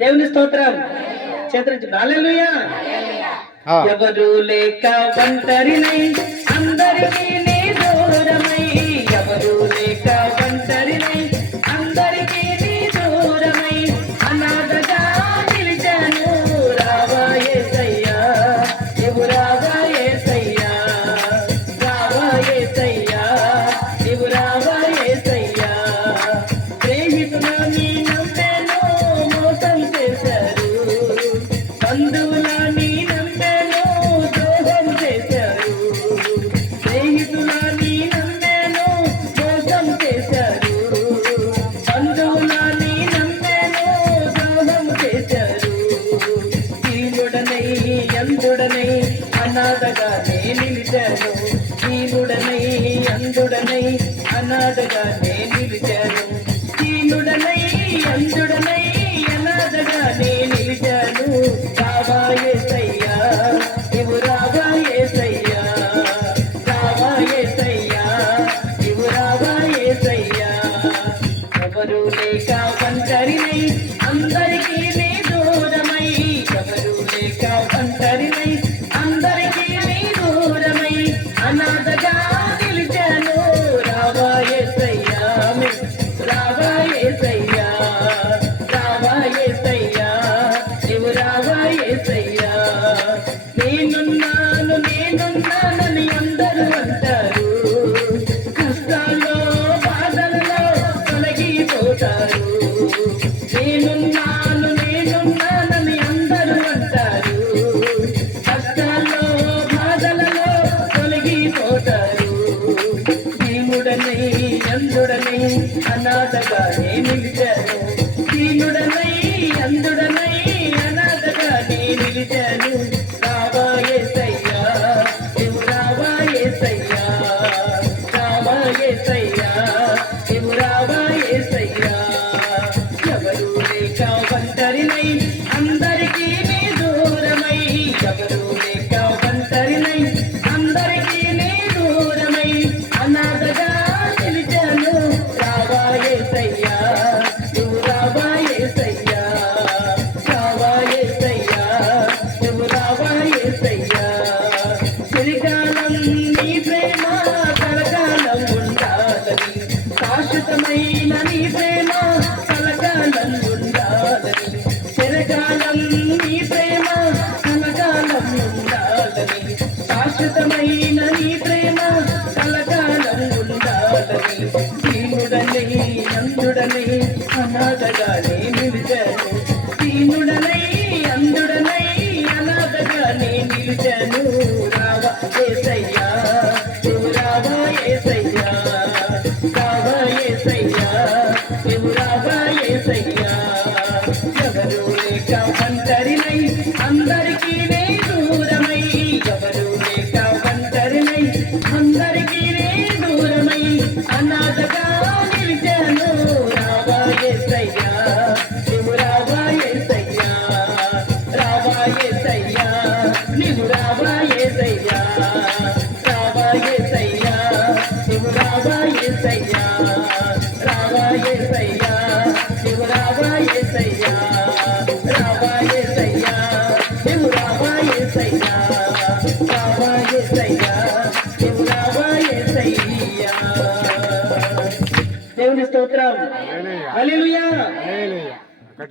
దేవుని స్తోత్రం. చేతులు హల్లెలూయా. ఎవరు లేక ఒంటరినై అందరికీ నీ దూరమై, ఎవరు లేక ఒంటరినై అందరికీ నీ దూరమై, అనాథగా నిలిచాను రావా యేసయ్యా, నీవు రావా యేసయ్యా, రావా యేసయ్యా, నీవు రావా యేసయ్యా. స్నేహితుల నీ నమ్మేను మోసం చేశారు, బంధువుల నీ నమ్మేను ద్రోహం చేశారు, స్నేహితుల నీ నమ్మేను మోసం చేశారు, బంధువుల నీ నమ్మేను ద్రోహం చేశారు. దీనుడనై అందుడనై అనాథగా నే నిలిచాను, దీనుడనై అందుడనై అనాథగా నే నిలిచాను, దీనుడనై అందుడనై అనాథగా నే నిలిచాను. రావా యేసయ్యా, నీవు రావా యేసయ్యా, రావా యేసయ్యా, నీవు రావా యేసయ్యా. ఎవరు లేక ఒంటరినై అందరికీ నీ దూరమై, ఎవరు లేక ఒంటరినై అందరికీ నీ దూరమై, అనాథగా నిలిచాను రావా యేసయ్యా, రావా యేసయ్యా, రావా యేసయ్యా, నీవు రావా యేసయ్యా. నేనున్నానని అందరూ అంటారు, కష్టాల్లో బాధల్లో తొలగిపోతారు. నేనున్నానని అందరూ అంటారు, కష్టాల్లో బాధలలో తొలగిపోతారు. దీనుడనై అందుడనై అనాథగా నే నిలిచాను, దీనుడనై అందుడనై అనాథగా నే నిలిచాను. రావా యేసయ్యా, నీవు రావా యేసయ్యా, రావా యేసయ్యా, నీవు రావా యేసయ్యా. ఎవరు లేక ఒంటరినై అందరికీ నీ దూరమై, ఎవరు లేక ఒంటరినై అందరికీ నీ దూరమై, అనాథగా నిలిచాను రావా యేసయ్యా, నీవు రావా యేసయ్యా, రావా యేసయ్యా, నీవు రావా యేసయ్యా. చిరకాలం నీ ప్రేమ కలకాలం ఉండాలని, శాశ్వతమైన నీ ప్రేమ కలకాలం ఉండాలని, చిరకాలం నీ ప్రేమ కలకాలం ఉండాలని, శాశ్వతమైన నీ ప్రేమ కలకాలం ఉండాలని. దీనుడనై అందుడనై అనాథగా నే నిలిచాను, దీనుడనై అందుడనై అనాథగా నే నిలిచాను. రావా యేసయ్యా, నీవు రావా యేసయ్యా, రావా యేసయ్యా, నీవు రావా యేసయ్యా. ఎవరు లేక ఒంటరినై